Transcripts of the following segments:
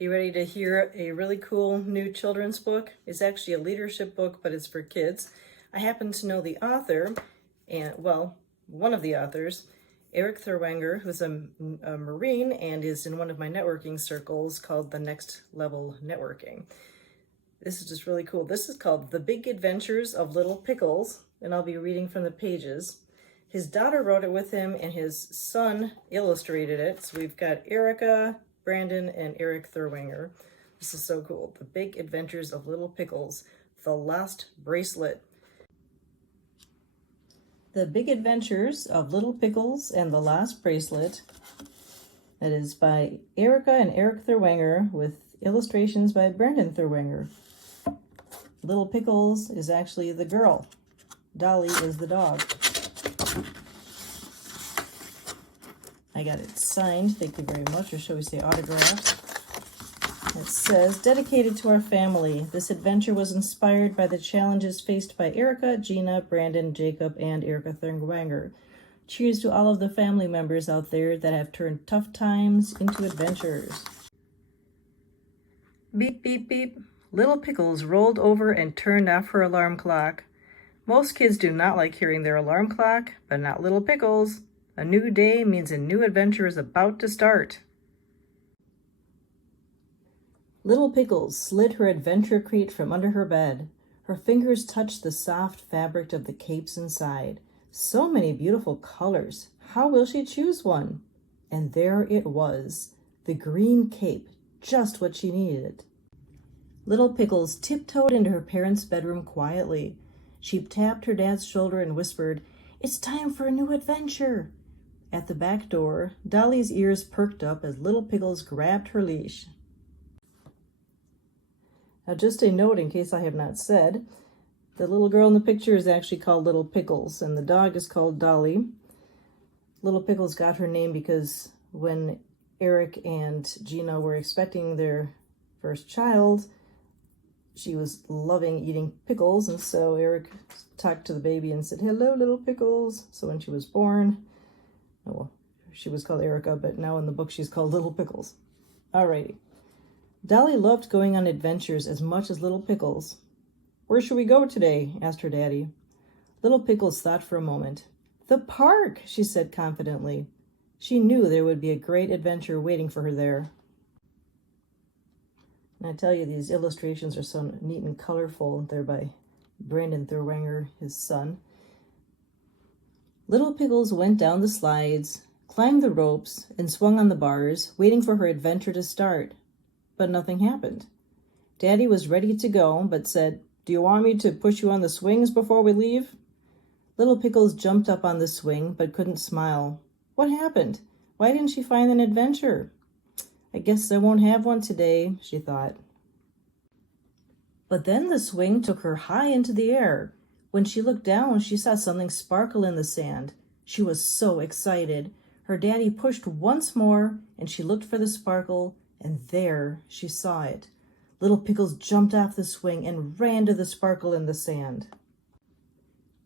You ready to hear a really cool new children's book? It's actually a leadership book, but it's for kids. I happen to know the author, and well, one of the authors, Eric Thurwanger, who's a Marine and is in one of my networking circles called the Next Level Networking. This is just really cool. This is called The Big Adventures of Little Pickles, and I'll be reading from the pages. His daughter wrote it with him, and his son illustrated it. So we've got Erica, Brandon, and Eric Thurwanger. This is so cool. The Big Adventures of Little Pickles, The Lost Bracelet. The Big Adventures of Little Pickles and the Lost Bracelet. That is by Erica and Eric Thurwanger with illustrations by Brandon Thurwanger. Little Pickles is actually the girl. Dolly is the dog. I got it signed. Thank you very much. Or shall we say autographed? It says, dedicated to our family. This adventure was inspired by the challenges faced by Erica, Gina, Brandon, Jacob, and Erica Thurwanger. Cheers to all of the family members out there that have turned tough times into adventures. Beep, beep, beep. Little Pickles rolled over and turned off her alarm clock. Most kids do not like hearing their alarm clock, but not Little Pickles. A new day means a new adventure is about to start. Little Pickles slid her adventure crate from under her bed. Her fingers touched the soft fabric of the capes inside. So many beautiful colors. How will she choose one? And there it was, the green cape, just what she needed. Little Pickles tiptoed into her parents' bedroom quietly. She tapped her dad's shoulder and whispered, "It's time for a new adventure." At the back door, Dolly's ears perked up as Little Pickles grabbed her leash. Now, just a note in case I have not said, the little girl in the picture is actually called Little Pickles, and the dog is called Dolly. Little Pickles got her name because when Eric and Gina were expecting their first child, she was loving eating pickles, and so Eric talked to the baby and said, "Hello, Little Pickles." So when she was born, well, she was called Erica, but now in the book she's called Little Pickles. Alrighty. Dolly loved going on adventures as much as Little Pickles. "Where should we go today?" asked her daddy. Little Pickles thought for a moment. "The park," she said confidently. She knew there would be a great adventure waiting for her there. And I tell you, these illustrations are so neat and colorful. They're by Brandon Thurwanger, his son. Little Pickles went down the slides, climbed the ropes, and swung on the bars, waiting for her adventure to start. But nothing happened. Daddy was ready to go, but said, "Do you want me to push you on the swings before we leave?" Little Pickles jumped up on the swing, but couldn't smile. What happened? Why didn't she find an adventure? "I guess I won't have one today," she thought. But then the swing took her high into the air. When she looked down, she saw something sparkle in the sand. She was so excited. Her daddy pushed once more, and she looked for the sparkle, and there she saw it. Little Pickles jumped off the swing and ran to the sparkle in the sand.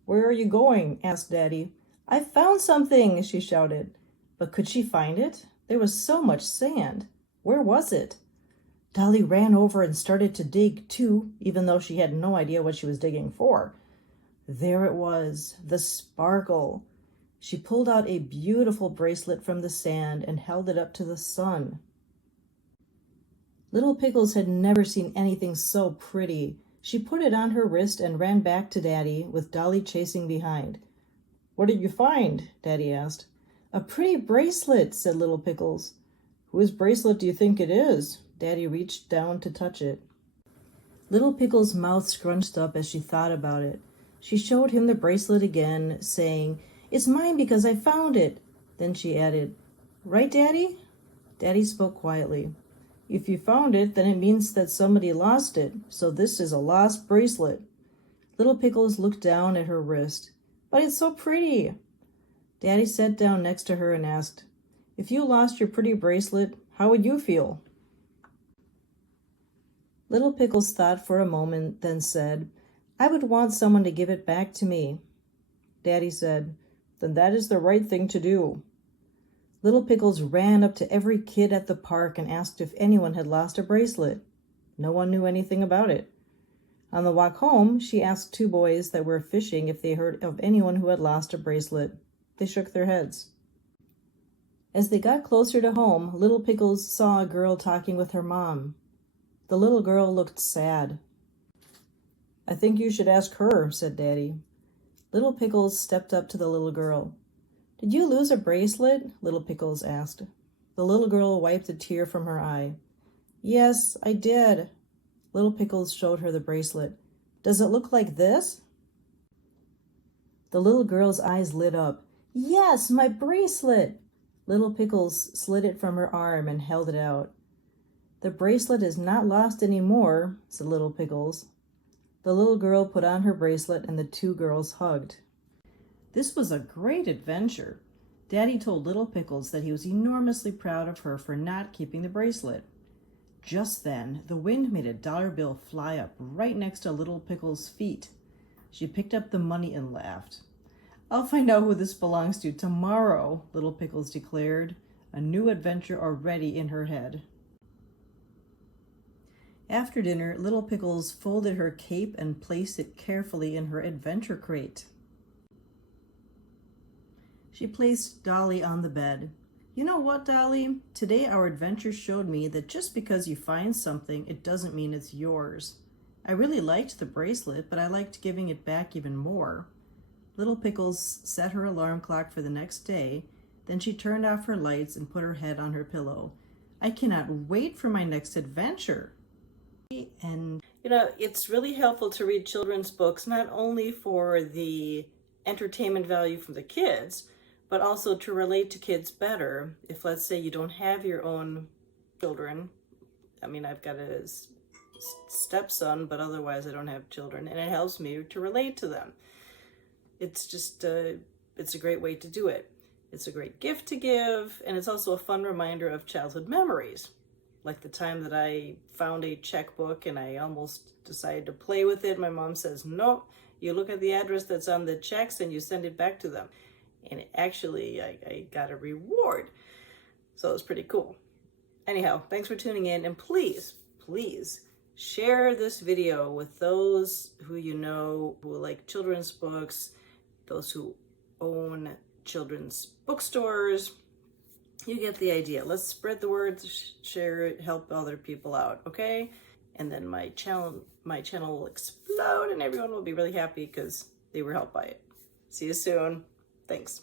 "Where are you going?" asked Daddy. "I found something," she shouted. But could she find it? There was so much sand. Where was it? Dolly ran over and started to dig too, even though she had no idea what she was digging for. There it was, the sparkle. She pulled out a beautiful bracelet from the sand and held it up to the sun. Little Pickles had never seen anything so pretty. She put it on her wrist and ran back to Daddy, with Dolly chasing behind. "What did you find?" Daddy asked. "A pretty bracelet," said Little Pickles. "Whose bracelet do you think it is?" Daddy reached down to touch it. Little Pickles' mouth scrunched up as she thought about it. She showed him the bracelet again, saying, "It's mine because I found it." Then she added, "Right, Daddy?" Daddy spoke quietly. "If you found it, then it means that somebody lost it, so this is a lost bracelet." Little Pickles looked down at her wrist. "But it's so pretty." Daddy sat down next to her and asked, "If you lost your pretty bracelet, how would you feel?" Little Pickles thought for a moment, then said, "I would want someone to give it back to me." Daddy said, "Then that is the right thing to do." Little Pickles ran up to every kid at the park and asked if anyone had lost a bracelet. No one knew anything about it. On the walk home, she asked 2 boys that were fishing if they heard of anyone who had lost a bracelet. They shook their heads. As they got closer to home, Little Pickles saw a girl talking with her mom. The little girl looked sad. "I think you should ask her," said Daddy. Little Pickles stepped up to the little girl. "Did you lose a bracelet?" Little Pickles asked. The little girl wiped a tear from her eye. "Yes, I did." Little Pickles showed her the bracelet. "Does it look like this?" The little girl's eyes lit up. "Yes, my bracelet!" Little Pickles slid it from her arm and held it out. "The bracelet is not lost anymore," said Little Pickles. The little girl put on her bracelet and the 2 girls hugged. This was a great adventure. Daddy told Little Pickles that he was enormously proud of her for not keeping the bracelet. Just then, the wind made a dollar bill fly up right next to Little Pickles' feet. She picked up the money and laughed. "I'll find out who this belongs to tomorrow," Little Pickles declared, a new adventure already in her head. After dinner, Little Pickles folded her cape and placed it carefully in her adventure crate. She placed Dolly on the bed. "You know what, Dolly? Today our adventure showed me that just because you find something, it doesn't mean it's yours. I really liked the bracelet, but I liked giving it back even more." Little Pickles set her alarm clock for the next day. Then she turned off her lights and put her head on her pillow. "I cannot wait for my next adventure." And it's really helpful to read children's books, not only for the entertainment value from the kids, but also to relate to kids better. If, let's say, you don't have your own children. I mean, I've got a stepson, but otherwise I don't have children, and it helps me to relate to them. It's just, it's a great way to do it. It's a great gift to give, and it's also a fun reminder of childhood memories. Like the time that I found a checkbook and I almost decided to play with it. My mom says, "No, you look at the address that's on the checks and you send it back to them." And actually, I got a reward. So it was pretty cool. Anyhow, thanks for tuning in. And please, please share this video with those who you know who like children's books, those who own children's bookstores. You get the idea. Let's spread the word, share it, help other people out, okay? And then my channel will explode and everyone will be really happy because they were helped by it. See you soon. Thanks.